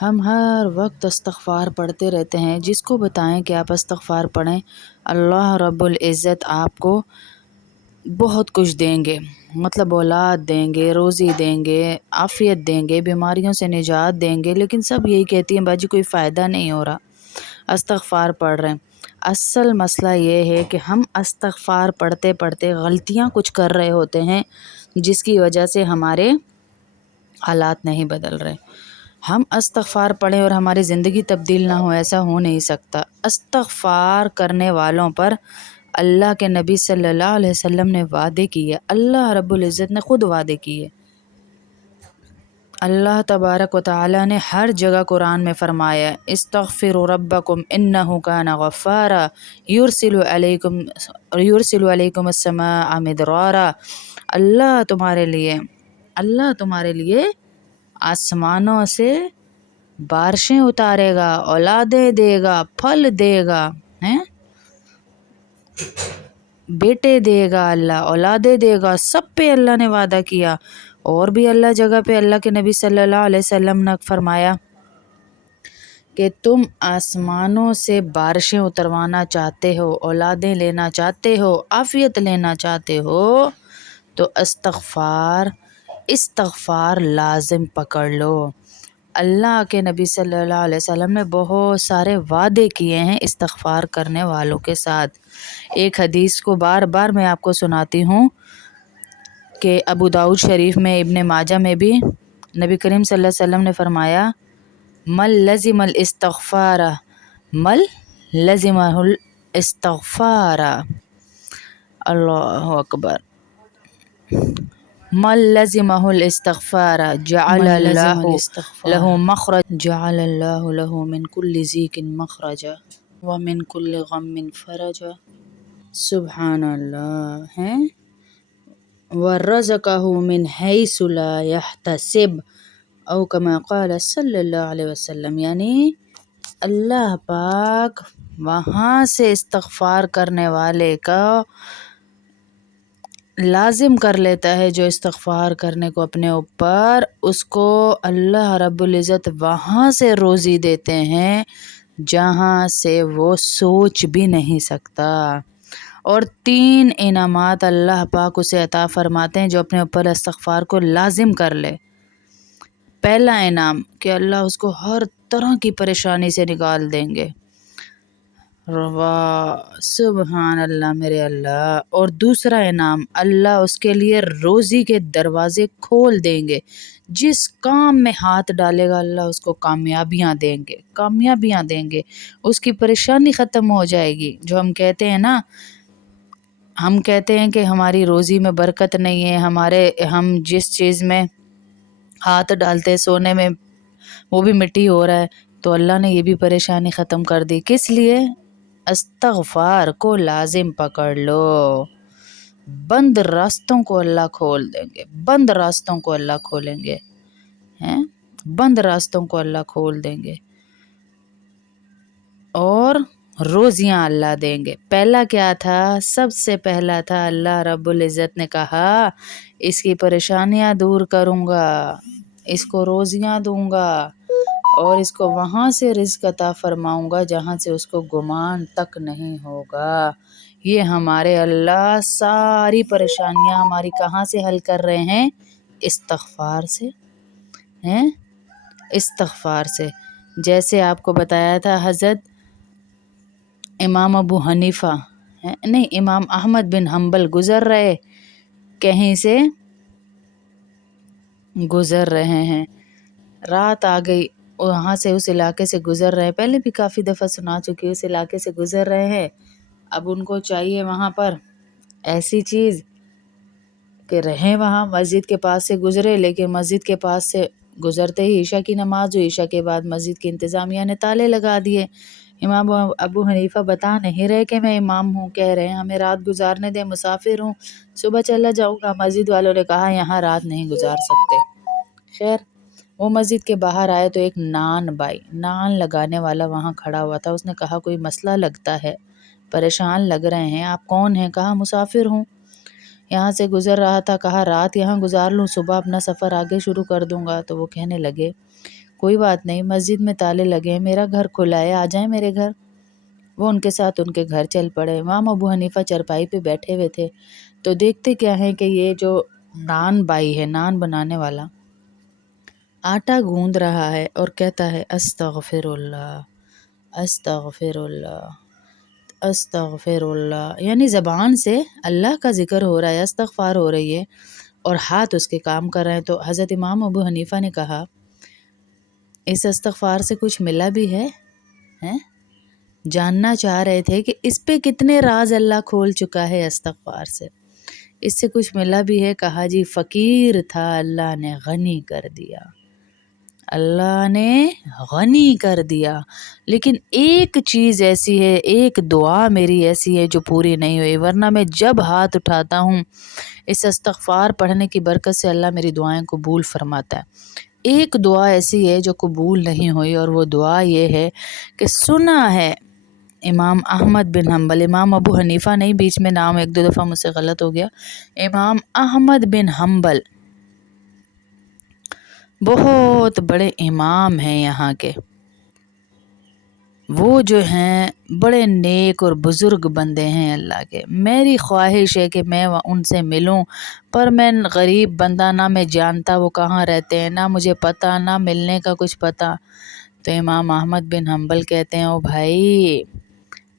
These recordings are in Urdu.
ہم ہر وقت استغفار پڑھتے رہتے ہیں. جس کو بتائیں کہ آپ استغفار پڑھیں، اللہ رب العزت آپ کو بہت کچھ دیں گے. مطلب اولاد دیں گے، روزی دیں گے، عافیت دیں گے، بیماریوں سے نجات دیں گے. لیکن سب یہی کہتی ہیں باجی کوئی فائدہ نہیں ہو رہا، استغفار پڑھ رہے ہیں. اصل مسئلہ یہ ہے کہ ہم استغفار پڑھتے پڑھتے غلطیاں کچھ کر رہے ہوتے ہیں جس کی وجہ سے ہمارے حالات نہیں بدل رہے. ہم استغفار پڑھیں اور ہماری زندگی تبدیل نہ ہو، ایسا ہو نہیں سکتا. استغفار کرنے والوں پر اللہ کے نبی صلی اللہ علیہ وسلم نے وعدے کیے، اللہ رب العزت نے خود وعدے کیے. اللہ تبارک و تعالی نے ہر جگہ قرآن میں فرمایا استغفروا ربکم انہ کان غفارا یرسل علیکم السماء مدرارا. اللہ تمہارے لیے آسمانوں سے بارشیں اتارے گا، اولادیں دے گا، پھل دے گا، بیٹے دے گا، اللہ اولادیں دے گا. سب پہ اللہ نے وعدہ کیا. اور بھی اللہ جگہ پہ اللہ کے نبی صلی اللہ علیہ وسلم نے فرمایا کہ تم آسمانوں سے بارشیں اتروانا چاہتے ہو، اولادیں لینا چاہتے ہو، عافیت لینا چاہتے ہو تو استغفار لازم پکڑ لو. اللہ کے نبی صلی اللہ علیہ وسلم نے بہت سارے وعدے کیے ہیں استغفار کرنے والوں کے ساتھ. ایک حدیث کو بار بار میں آپ کو سناتی ہوں کہ ابو داؤد شریف میں، ابن ماجہ میں بھی نبی کریم صلی اللہ علیہ وسلم نے فرمایا من لزم الاستغفار اللہ اکبر من لزمہ الاستغفار جعل اللہ له من كل ضيق مخرجا ومن كل غم فرجا. سبحان اللہ ہے. ورزقہ من حیث لا یحتسب او کما قال صلی اللہ علیہ وسلم. یعنی اللہ پاک وہاں سے استغفار کرنے والے کا لازم کر لیتا ہے، جو استغفار کرنے کو اپنے اوپر، اس کو اللہ رب العزت وہاں سے روزی دیتے ہیں جہاں سے وہ سوچ بھی نہیں سکتا. اور 3 انعامات اللہ پاک اسے عطا فرماتے ہیں جو اپنے اوپر استغفار کو لازم کر لے. پہلا انعام کہ اللہ اس کو ہر طرح کی پریشانی سے نکال دیں گے. سبحان اللہ میرے اللہ. اور دوسرا انعام اللہ اس کے لیے روزی کے دروازے کھول دیں گے. جس کام میں ہاتھ ڈالے گا اللہ اس کو کامیابیاں دیں گے. اس کی پریشانی ختم ہو جائے گی. جو ہم کہتے ہیں نا، ہم کہتے ہیں کہ ہماری روزی میں برکت نہیں ہے، ہم جس چیز میں ہاتھ ڈالتے سونے میں وہ بھی مٹی ہو رہا ہے، تو اللہ نے یہ بھی پریشانی ختم کر دی. کس لیے؟ استغفار کو لازم پکڑ لو. بند راستوں کو اللہ کھول دیں گے، بند راستوں کو اللہ کھولیں گے، بند راستوں کو اللہ کھول دیں گے اور روزیاں اللہ دیں گے. پہلا کیا تھا؟ سب سے پہلا تھا اللہ رب العزت نے کہا اس کی پریشانیاں دور کروں گا، اس کو روزیاں دوں گا اور اس کو وہاں سے رزق عطا فرماؤں گا جہاں سے اس کو گمان تک نہیں ہوگا. یہ ہمارے اللہ ساری پریشانیاں ہماری کہاں سے حل کر رہے ہیں؟ استغفار سے. استغفار سے. جیسے آپ کو بتایا تھا حضرت امام امام احمد بن حنبل گزر رہے، کہیں سے گزر رہے ہیں، رات آ گئی، وہاں سے اس علاقے سے گزر رہے ہیں، پہلے بھی کافی دفعہ سنا چکی، اس علاقے سے گزر رہے ہیں. اب ان کو چاہیے وہاں پر ایسی چیز کہ رہیں وہاں، مسجد کے پاس سے گزرے، لیکن مسجد کے پاس سے گزرتے ہی عشاء کی نماز ہوئی. عشاء کے بعد مسجد کی انتظامیہ نے تالے لگا دیے. امام ابو حنیفہ بتا نہیں رہے کہ میں امام ہوں، کہہ رہے ہیں ہمیں رات گزارنے دیں، مسافر ہوں، صبح چلا جاؤں گا. مسجد والوں نے کہا یہاں رات نہیں گزار سکتے. خیر وہ مسجد کے باہر آئے تو ایک نان لگانے والا وہاں کھڑا ہوا تھا. اس نے کہا کوئی مسئلہ لگتا ہے، پریشان لگ رہے ہیں، آپ کون ہیں؟ کہا مسافر ہوں، یہاں سے گزر رہا تھا. کہا رات یہاں گزار لوں، صبح اپنا سفر آگے شروع کر دوں گا. تو وہ کہنے لگے کوئی بات نہیں، مسجد میں تالے لگے ہیں، میرا گھر کھلا ہے، آ جائیں میرے گھر۔ وہ ان کے ساتھ ان کے گھر چل پڑے۔ امام ابو حنیفہ چرپائی پہ بیٹھے ہوئے تھے تو دیکھتے کیا ہیں کہ یہ جو نان بائی ہے، نان بنانے والا، آٹا گوندھ رہا ہے اور کہتا ہے استغفر اللہ، استغفر اللہ، استغفر اللہ، یعنی زبان سے اللہ کا ذکر ہو رہا ہے، استغفار ہو رہی ہے اور ہاتھ اس کے کام کر رہے ہیں۔ تو حضرت امام ابو حنیفہ نے کہا اس استغفار سے کچھ ملا بھی ہے؟ ہیں؟ جاننا چاہ رہے تھے کہ اس پہ کتنے راز اللہ کھول چکا ہے استغفار سے، اس سے کچھ ملا بھی ہے؟ کہا جی فقیر تھا، اللہ نے غنی کر دیا، اللہ نے غنی کر دیا۔ لیکن ایک چیز ایسی ہے، ایک دعا میری ایسی ہے جو پوری نہیں ہوئی، ورنہ میں جب ہاتھ اٹھاتا ہوں اس استغفار پڑھنے کی برکت سے اللہ میری دعائیں قبول فرماتا ہے۔ ایک دعا ایسی ہے جو قبول نہیں ہوئی، اور وہ دعا یہ ہے کہ سنا ہے امام احمد بن حنبل، امام ابو حنیفہ نہیں، بیچ میں نام ایک دو دفعہ مجھ سے غلط ہو گیا، امام احمد بن حنبل بہت بڑے امام ہیں یہاں کے، وہ جو ہیں بڑے نیک اور بزرگ بندے ہیں اللہ کے۔ میری خواہش ہے کہ میں ان سے ملوں، پر میں غریب بندہ، نہ میں جانتا وہ کہاں رہتے ہیں، نہ مجھے پتہ، نہ ملنے کا کچھ پتہ۔ تو امام احمد بن حنبل کہتے ہیں او بھائی،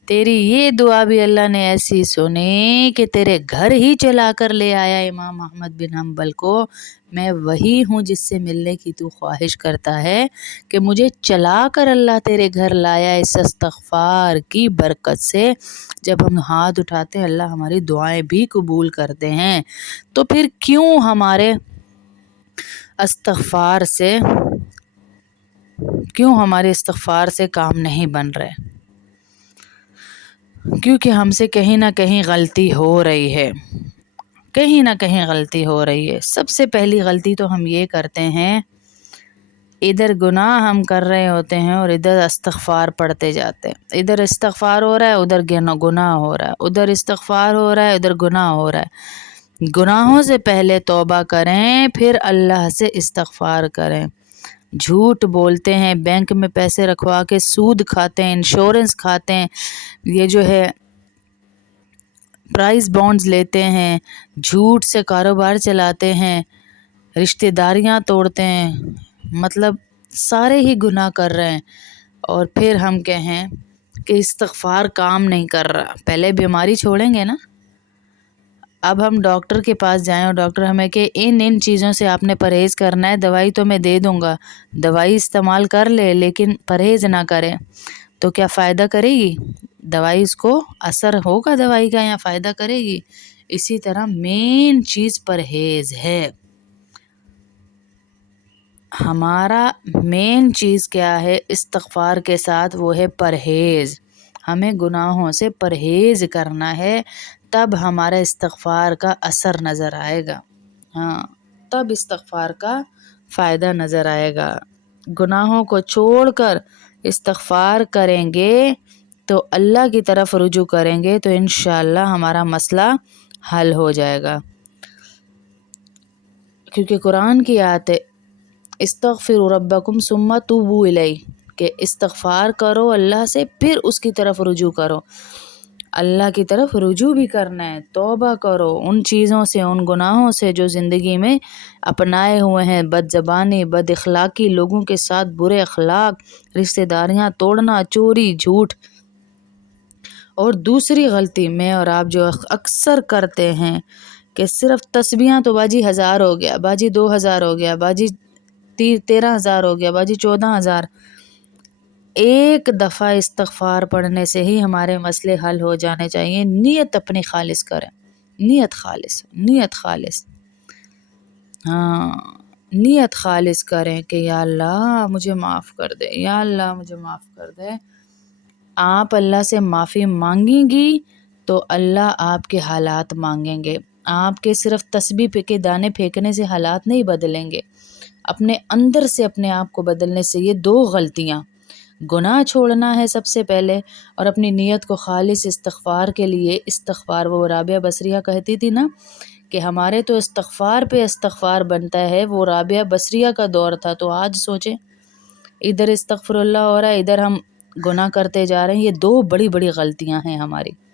تیری یہ دعا بھی اللہ نے ایسی سنی کہ تیرے گھر ہی چلا کر لے آیا امام احمد بن حنبل کو۔ میں وہی ہوں جس سے ملنے کی تو خواہش کرتا ہے، کہ مجھے چلا کر اللہ تیرے گھر لایا اس استغفار کی برکت سے۔ جب ہم ہاتھ اٹھاتے ہیں اللہ ہماری دعائیں بھی قبول کرتے ہیں، تو پھر کیوں ہمارے استغفار سے کام نہیں بن رہے؟ کیونکہ ہم سے کہیں نہ کہیں غلطی ہو رہی ہے، کہیں نہ کہیں غلطی ہو رہی ہے۔ سب سے پہلی غلطی تو ہم یہ کرتے ہیں، ادھر گناہ ہم کر رہے ہوتے ہیں اور ادھر استغفار پڑھتے جاتے ہیں۔ ادھر استغفار ہو رہا ہے، ادھر گناہ ہو رہا ہے، ادھر استغفار ہو رہا ہے، ادھر گناہ ہو رہا ہے۔ گناہوں سے پہلے توبہ کریں، پھر اللہ سے استغفار کریں۔ جھوٹ بولتے ہیں، بینک میں پیسے رکھوا کے سود کھاتے ہیں، انشورنس کھاتے ہیں، یہ جو ہے پرائز بانڈز لیتے ہیں، جھوٹ سے کاروبار چلاتے ہیں، رشتہ داریاں توڑتے ہیں، مطلب سارے ہی گناہ کر رہے ہیں، اور پھر ہم کہیں کہ استغفار کام نہیں کر رہا۔ پہلے بیماری چھوڑیں گے نا۔ اب ہم ڈاکٹر کے پاس جائیں اور ڈاکٹر ہمیں کہ ان چیزوں سے آپ نے پرہیز کرنا ہے، دوائی تو میں دے دوں گا، دوائی استعمال کر لے لیکن پرہیز نہ کرے، تو کیا فائدہ کرے گی دوائی؟ اس کو اثر ہوگا دوائی کا یا فائدہ کرے گی؟ اسی طرح مین چیز پرہیز ہے۔ ہمارا مین چیز کیا ہے استغفار کے ساتھ؟ وہ ہے پرہیز۔ ہمیں گناہوں سے پرہیز کرنا ہے، تب ہمارا استغفار کا اثر نظر آئے گا، ہاں تب استغفار کا فائدہ نظر آئے گا۔ گناہوں کو چھوڑ کر استغفار کریں گے تو اللہ کی طرف رجوع کریں گے تو انشاءاللہ ہمارا مسئلہ حل ہو جائے گا، کیونکہ قرآن کی آیت ہے استغفروا ربکم ثم توبوا الیہ، کہ استغفار کرو اللہ سے، پھر اس کی طرف رجوع کرو۔ اللہ کی طرف رجوع بھی کرنا ہے، توبہ کرو ان چیزوں سے، ان گناہوں سے جو زندگی میں اپنائے ہوئے ہیں، بد زبانی، بد اخلاقی، لوگوں کے ساتھ برے اخلاق، رشتہ داریاں توڑنا، چوری، جھوٹ۔ اور دوسری غلطی میں اور آپ جو اکثر کرتے ہیں کہ صرف تسبیحاں تو باجی 1000 ہو گیا، باجی 2000 ہو گیا، باجی 13,000 ہو گیا، باجی 14,000۔ ایک دفعہ استغفار پڑھنے سے ہی ہمارے مسئلے حل ہو جانے چاہیے۔ نیت اپنی خالص کریں، نیت خالص، نیت خالص، ہاں نیت خالص کریں کہ یا اللہ مجھے معاف کر دے، یا اللہ مجھے معاف کر دے۔ آپ اللہ سے معافی مانگیں گی تو اللہ آپ کے حالات مانگیں گے۔ آپ کے صرف تسبیح کے دانے پھینکنے سے حالات نہیں بدلیں گے، اپنے اندر سے اپنے آپ کو بدلنے سے۔ یہ دو غلطیاں، گناہ چھوڑنا ہے سب سے پہلے، اور اپنی نیت کو خالص استغفار کے لیے۔ استغفار، وہ رابعہ بصریہ کہتی تھی نا کہ ہمارے تو استغفار پہ استغفار بنتا ہے، وہ رابعہ بصریہ کا دور تھا، تو آج سوچیں ادھر استغفر اللہ ہو رہا ہے، ادھر ہم گناہ کرتے جا رہے ہیں۔ یہ دو بڑی بڑی غلطیاں ہیں ہماری۔